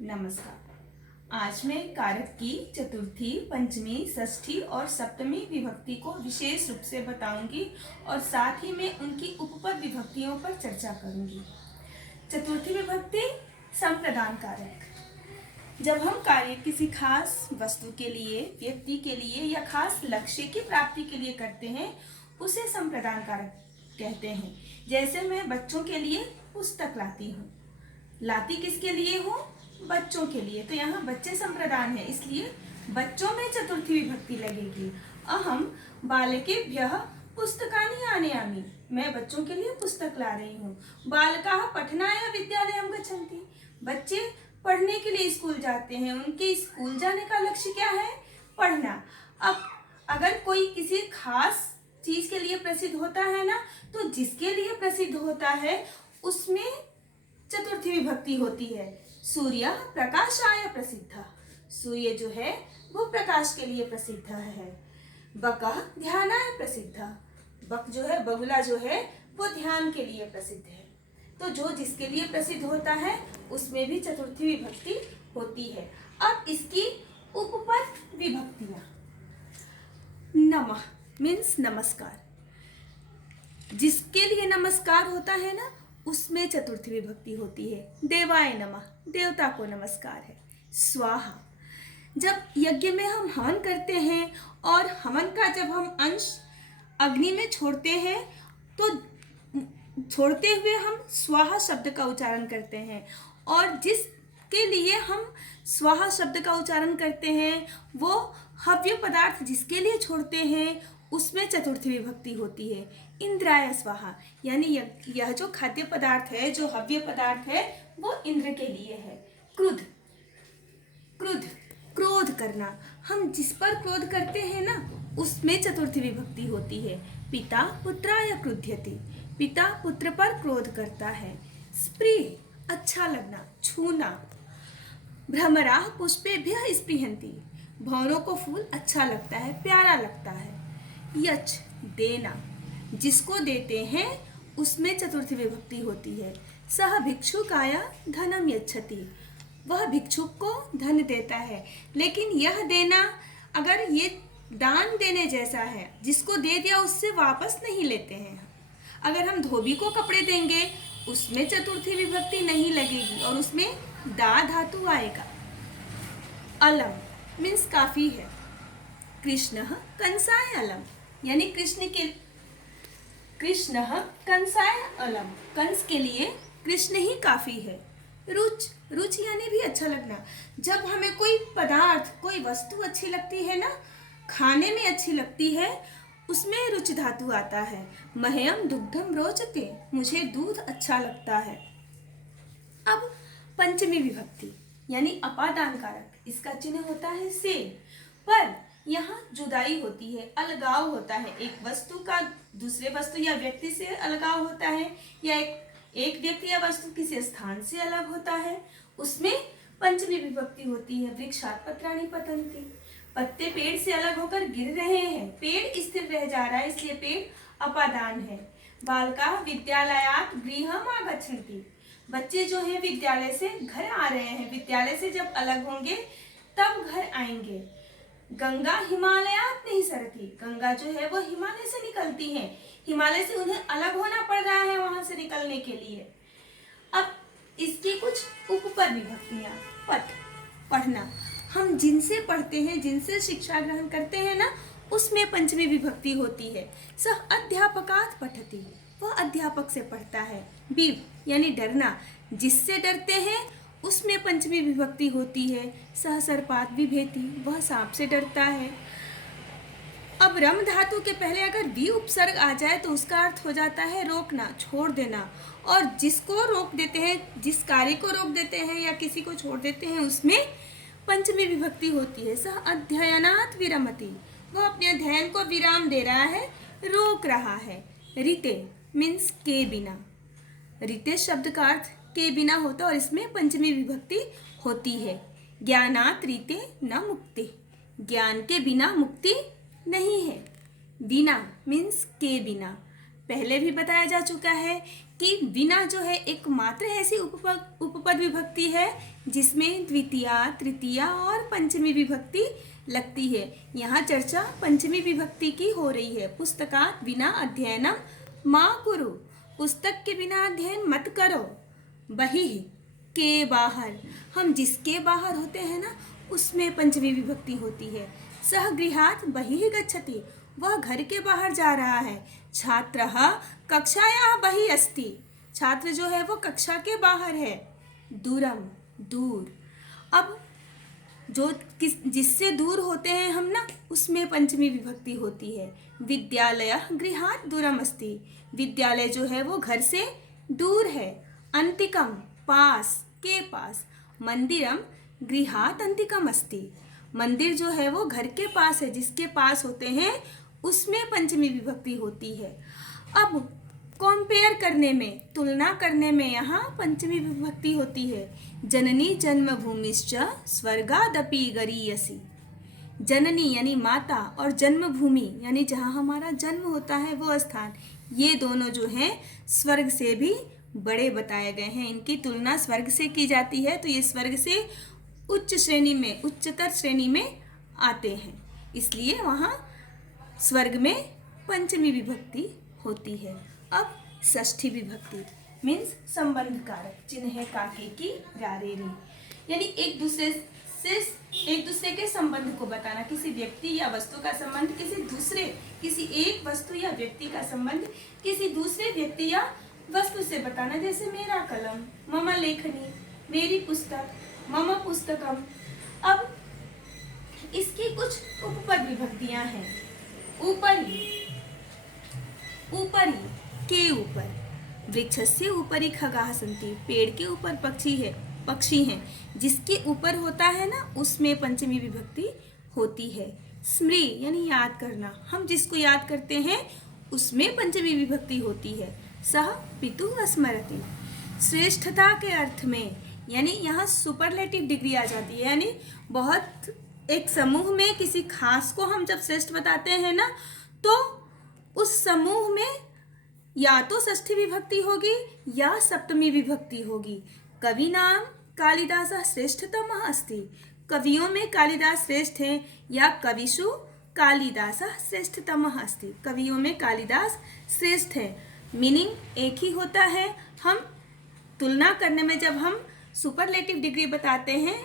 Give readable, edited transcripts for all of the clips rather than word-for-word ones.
नमस्कार। आज मैं कारक की चतुर्थी, पंचमी, षष्ठी और सप्तमी विभक्ति को विशेष रूप से बताऊंगी और साथ ही मैं उनकी उपपद विभक्तियों पर चर्चा करूंगी। चतुर्थी विभक्ति संप्रदान कारक। जब हम कार्य किसी खास वस्तु के लिए, व्यक्ति के लिए या खास लक्ष्य की प्राप्ति के लिए करते हैं, उसे संप्रदान कारक कहते हैं। जैसे मैं बच्चों के लिए पुस्तक लाती हूँ। लाती किसके लिए हूँ? बच्चों के लिए। तो यहाँ बच्चे संप्रदान है, इसलिए बच्चों में चतुर्थी विभक्ति लगेगी। अहम बालकेभ्यः पुस्तकानि आनयामि। मैं बच्चों के लिए पुस्तक ला रही हूँ। बालकाः पठनाय विद्यालयं गच्छन्ति। बच्चे पढ़ने के लिए स्कूल जाते हैं। उनके स्कूल जाने का लक्ष्य क्या है? पढ़ना। अब अगर कोई किसी खास चीज के लिए प्रसिद्ध होता है ना, तो जिसके लिए प्रसिद्ध होता है उसमें चतुर्थी विभक्ति होती है। सूर्य प्रकाशाय प्रसिद्ध। सूर्य जो है वो प्रकाश के लिए प्रसिद्ध है। बकः ध्यानाय प्रसिद्ध। बक जो है, बगुला जो है वो ध्यान के लिए प्रसिद्ध है। तो जो जिसके लिए प्रसिद्ध होता है उसमें भी चतुर्थी विभक्ति होती है। अब इसकी उपपद विभक्तियां। नमः मीन्स नमस्कार। जिसके लिए नमस्कार होता है ना, उसमें चतुर्थी विभक्ति होती है। देवाय नमः, देवता को नमस्कार है। स्वाहा, जब यज्ञ में हम हवन करते हैं और हवन का जब हम अंश अग्नि में छोड़ते हैं तो छोड़ते हुए हम स्वाहा शब्द का उच्चारण करते हैं, और जिसके लिए हम स्वाहा शब्द का उच्चारण करते हैं वो हव्य पदार्थ जिसके लिए छोड़ते हैं उसमें चतुर्थी विभक्ति होती है। इंद्राय स्वाहा, यानी यह जो खाद्य पदार्थ है, जो हव्य पदार्थ है, वो इंद्र के लिए है। क्रुद्ध, क्रुद्ध क्रोध करना। हम जिस पर क्रोध करते हैं ना, उसमें चतुर्थी विभक्ति होती है। पिता पुत्राय क्रुध्यति। पिता पुत्र पर क्रोध करता है। स्प्रिय, अच्छा लगना, छूना। भ्रमराः पुष्पेभ्यः स्पृहन्ति। भंवरों को फूल अच्छा लगता है, प्यारा लगता है। यच, देना। जिसको देते हैं उसमें चतुर्थी विभक्ति होती है। सह भिक्षुकाय धनम यच्छति। वह भिक्षुक को धन देता है, लेकिन यह देना अगर ये दान देने जैसा है, जिसको दे दिया उससे वापस नहीं लेते हैं। अगर हम धोबी को कपड़े देंगे उसमें चतुर्थी विभक्ति नहीं लगेगी और उसमें दा धातु आएगा। अलम मीन्स काफी है। कृष्ण कंसाय अलम, यानी कृष्ण कंसाय अलम, कंस के लिए कृष्ण ही काफी है। रुच, रुच यानी भी अच्छा लगना। जब हमें कोई पदार्थ, कोई वस्तु अच्छी लगती है ना, खाने में अच्छी लगती है, उसमें रुच धातु आता है। मह्यम दुग्धम रोचते, मुझे दूध अच्छा लगता है। अब पंचमी विभक्ति यानी अपादान कारक, इसका चिन्ह होता है से, पर यहाँ जुदाई होती है, अलगाव होता है। एक वस्तु का दूसरे वस्तु या व्यक्ति से अलगाव होता है, या एक व्यक्ति या वस्तु किसी स्थान से अलग होता है, उसमें पंचमी विभक्ति होती है। वृक्षात् पत्राणि पतन्ति। पत्ते पेड़ से अलग होकर गिर रहे हैं, पेड़ स्थिर रह जा रहा है, इसलिए पेड़ अपादान है। बालकाः विद्यालयात् गृहम् आगच्छन्ति। बच्चे जो है विद्यालय से घर आ रहे हैं, विद्यालय से जब अलग होंगे तब घर आएंगे। गंगा हिमालयात् नहीं सरती। गंगा जो है वो हिमालय से निकलती है, हिमालय से उन्हें अलग होना पड़ रहा है वहां से निकलने के लिए। अब इसकी कुछ उपपद विभक्तियां। पठ, पढ़ना। हम जिनसे पढ़ते हैं, जिनसे शिक्षा ग्रहण करते हैं ना, उसमें पंचमी विभक्ति होती है। सः अध्यापकात् पठति। वह अध्यापक से पढ़ता है। बीव यानी डरना। जिससे डरते हैं उसमें पंचमी विभक्ति होती है। सह सर्पात् बिभेति। वह सांप से डरता है। अब रम धातु के पहले अगर वी उपसर्ग आ जाए तो उसका अर्थ हो जाता है रोकना, छोड़ देना। और जिसको रोक देते हैं, जिस कार्य को रोक देते हैं या किसी को छोड़ देते हैं, उसमें पंचमी विभक्ति होती है। सह अध्ययनात् विरमति। वह अपने अध्ययन को विराम दे रहा है, रोक रहा है। रीते मीन्स के बिना। रीते शब्द का अर्थ के बिना होता है और इसमें पंचमी विभक्ति होती है। ज्ञानात् रीते न मुक्ति। ज्ञान के बिना मुक्ति नहीं है। बिना मीन्स के बिना। पहले भी बताया जा चुका है कि विना जो है एकमात्र ऐसी उपपद विभक्ति है जिसमें द्वितीया, तृतीया और पंचमी विभक्ति लगती है। यहाँ चर्चा पंचमी विभक्ति की हो रही है। पुस्तकात् विना अध्ययनम मा कुरु, पुस्तक के बिना अध्ययन मत करो। बहिः, के बाहर, हम जिसके बाहर होते हैं ना उसमें पंचमी विभक्ति होती है। सः गृहात् बहिः गच्छति, वह घर के बाहर जा रहा है। छात्रः कक्षायाः बहिः अस्ति, छात्र जो है वो कक्षा के बाहर है। दूरम, दूर, अब जो जिससे दूर होते हैं हम ना उसमें पंचमी विभक्ति होती है। विद्यालयः गृहात् दूरम् अस्ति, विद्यालय जो है वो घर से दूर है। अन्तिकम, पास, के पास। मंदिरम गृहात् अन्तिकम अस्ति, मंदिर जो है वो घर के पास है, जिसके पास होते हैं उसमें पंचमी विभक्ति होती है। अब कंपेयर करने में, तुलना करने में यहाँ पंचमी विभक्ति होती है। जननी जन्मभूमिश्च स्वर्गादपि गरीयसी, जननी यानी माता और जन्मभूमि यानी जहाँ हमारा जन्म होता है वो स्थान, ये दोनों जो हैं स्वर्ग से भी बड़े बताए गए हैं। इनकी तुलना स्वर्ग से की जाती है तो ये स्वर्ग से उच्च श्रेणी में, उच्चतर श्रेणी में आते हैं, इसलिए वहाँ स्वर्ग में पंचमी विभक्ति होती है। अब षष्ठी विभक्ति मीन्स संबंध कारक, चिन्ह काके की रारेरी, यानी एक दूसरे के संबंध को बताना। किसी व्यक्ति या वस्तु का संबंध किसी एक वस्तु या व्यक्ति का संबंध किसी दूसरे व्यक्ति या वस्तु से बताना। जैसे मेरा कलम, मम लेखनी, मेरी पुस्तक, मम पुस्तकम। अब इसकी कुछ उपपद विभक्तियां हैं। ऊपरी, ऊपरी, के ऊपर। वृक्षस्य उपरि खगाः सन्ति, पेड़ के ऊपर पक्षी हैं। जिसके ऊपर होता है ना उसमें पंचमी विभक्ति होती है। स्मृ यानी याद करना, हम जिसको याद करते हैं उसमें पंचमी विभक्ति होती है। सः पितुः स्मरति, श्रेष्ठता के अर्थ में, यानी यहाँ सुपरलेटिव डिग्री आ जाती है, यानी बहुत एक समूह में किसी खास को हम जब श्रेष्ठ बताते हैं ना तो उस समूह में या तो षष्ठी विभक्ति होगी या सप्तमी विभक्ति होगी। कवि नाम कालिदासः श्रेष्ठतमः अस्ति, कवियों में कालिदास श्रेष्ठ हैं, या कविषु कालिदासः श्रेष्ठतमः अस्ति, कवियों में कालिदास श्रेष्ठ है। मीनिंग एक ही होता है। हम तुलना करने में जब हम सुपरलेटिव डिग्री बताते हैं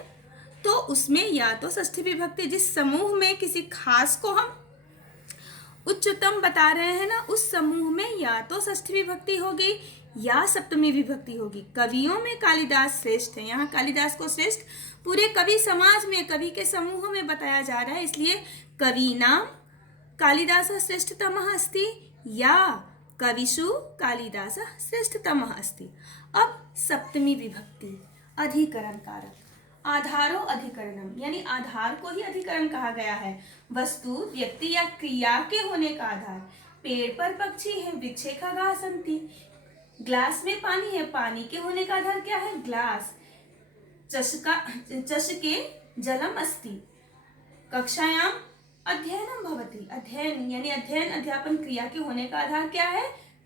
तो उसमें या तो षष्ठी विभक्ति, जिस समूह में किसी खास को हम उच्चतम बता रहे हैं ना उस समूह में या तो षष्ठी विभक्ति होगी या सप्तमी विभक्ति होगी। कवियों में कालिदास श्रेष्ठ है, यहाँ कालिदास को श्रेष्ठ पूरे कवि समाज में, कवि के समूह में बताया जा रहा है, इसलिए कवि नाम कालिदासः श्रेष्ठतमः अस्ति या कविषु कालिदासः श्रेष्ठतमः अस्ति। अब सप्तमी विभक्ति, अधिकरण कारक। आधारो अधिकरणम, यानी आधार को ही अधिकरण कहा गया है। वस्तु, व्यक्ति या क्रिया के होने का आधार। पेड़ पर पक्षी है, वृक्षे खगाः सन्ति। ग्लास में पानी है, पानी के होने का आधार क्या है? ग्लास। चषके जलम अस्ति। कक्षायाम अध्ययनम भवति, अध्ययन यानी अध्ययन अध्यापन क्रिया के होने का आधार क्या है?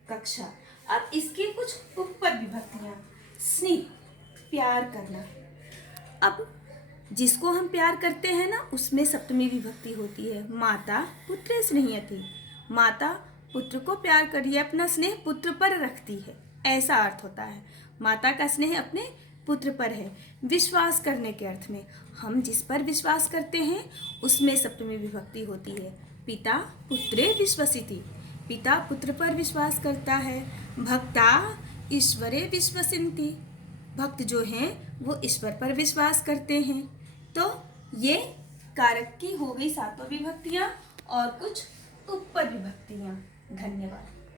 कक्षा। अब इसकी कुछ उपपद विभक्तियां। स्नेह, प्यार करना। अब जिसको हम प्यार करते हैं ना उसमें सप्तमी विभक्ति होती है। माता पुत्रे स्नेहयति, माता पुत्र को प्यार कर रही है, अपना स्नेह पुत्र पर रखती है, ऐसा अर्थ होता है। माता का स्नेह अपने पुत्र पर है। विश्वास करने के अर्थ में, हम जिस पर विश्वास करते हैं उसमें सप्तमी विभक्ति होती है। पिता पुत्रे विश्वसिति, पिता पुत्र पर विश्वास करता है। भक्ता ईश्वरे विश्वसिन्ति, भक्त जो हैं वो ईश्वर पर विश्वास करते हैं। तो ये कारक की हो गई सातों विभक्तियाँ और कुछ उपपद विभक्तियाँ। धन्यवाद।